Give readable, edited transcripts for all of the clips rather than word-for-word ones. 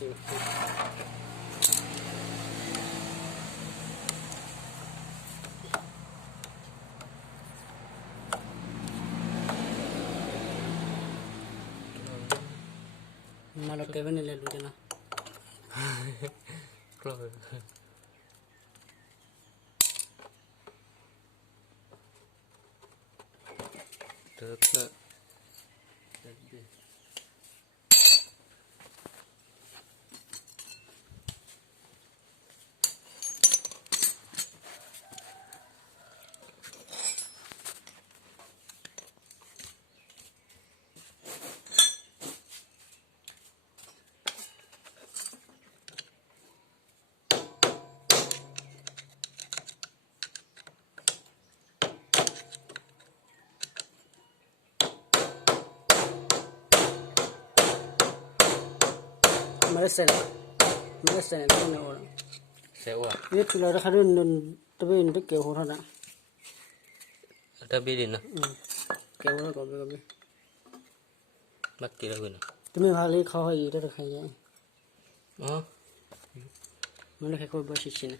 Malah Kevin ni lalu je na. Rồi. Được rồi. Merasa ni tu ni orang. Sewa. Ini tu lah kerana tapi ini kau orang na. Ada bidin na. Kau orang kau. Mati lah guna. Tapi hal ini kau ini dah kaya. Oh. Mana kau buat sih ni?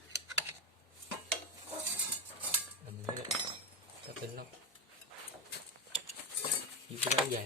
Ini tak kena. Ibu aja.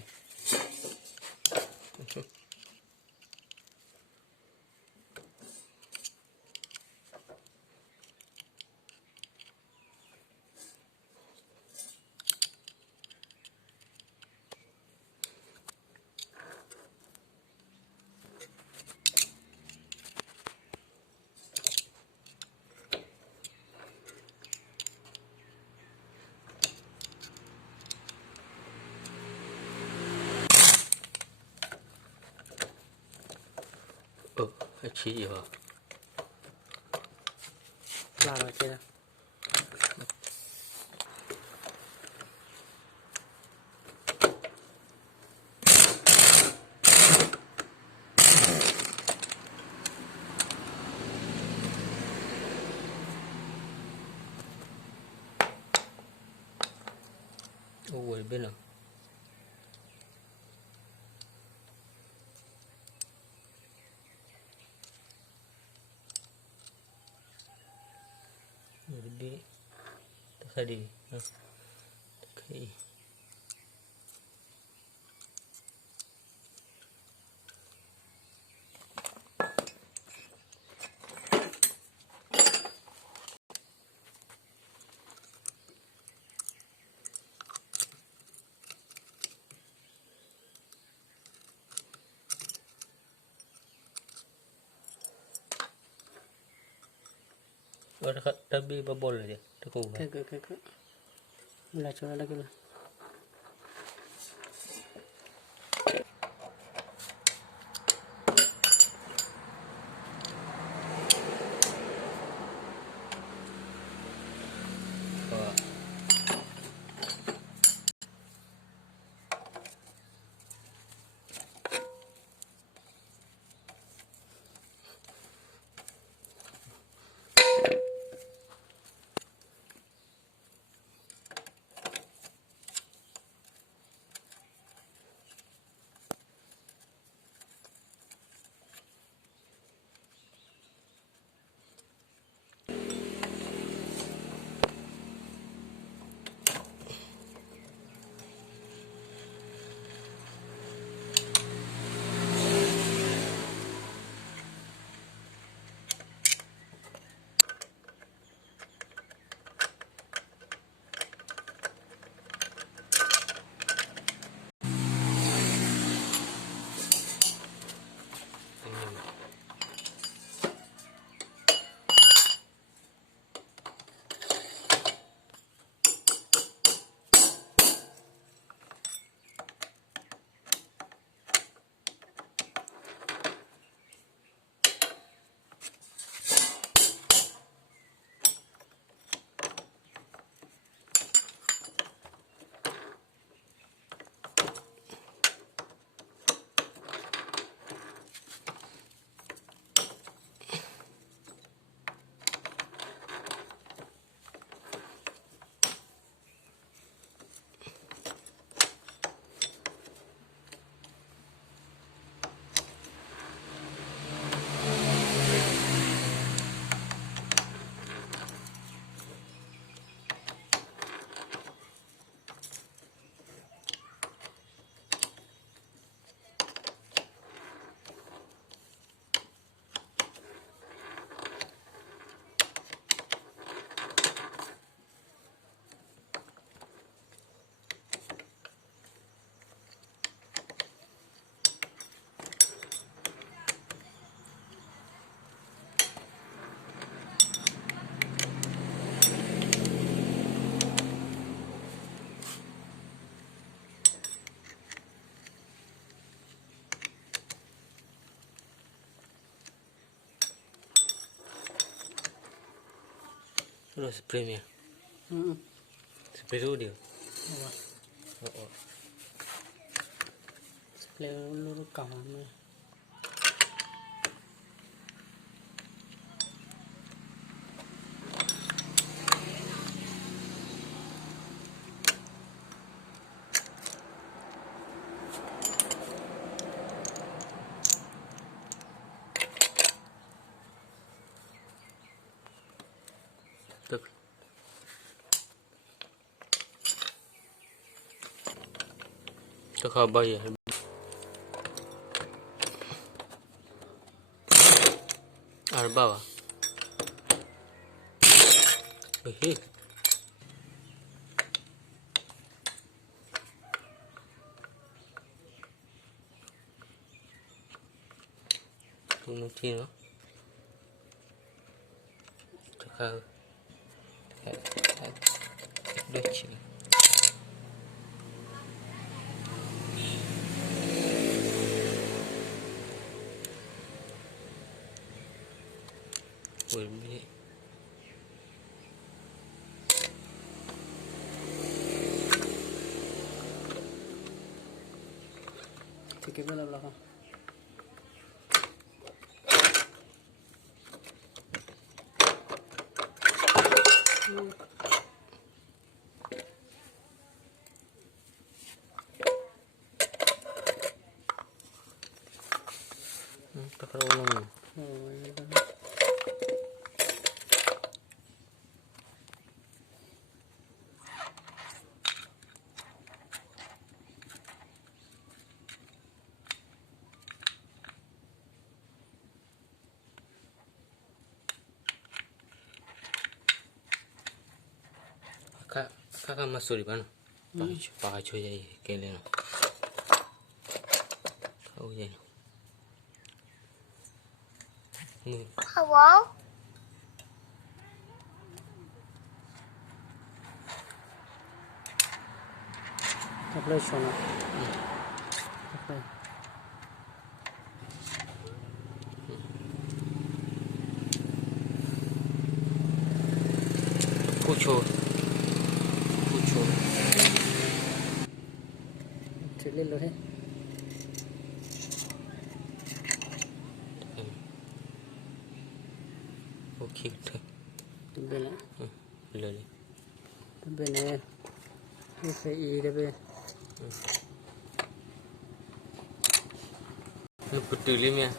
Chỉ gì hả? Làm rồi chưa? Ôi bên nào? Gede tadi okay. Ada tapi babol aja. Cukup. Ke. Mula coba lagi lah. Terus spray-nya. Hmm. Spray dulu dia. Apa? Oh. Spray dulu kamarnya. Itu khabar ya. Arba. Hehe. Tunggu sini. Cakap. Dua cik. Boleh. Sikit belah belakang. Tak ada ulang. Oh, ya dah. Kakak masuk di mana? Pakai cuy kalian. Kau je. Hello? Apply শোনা apply Pucho. चले लो है Okay. bene Lele. bene इसे ईरे पे Betul ni ya.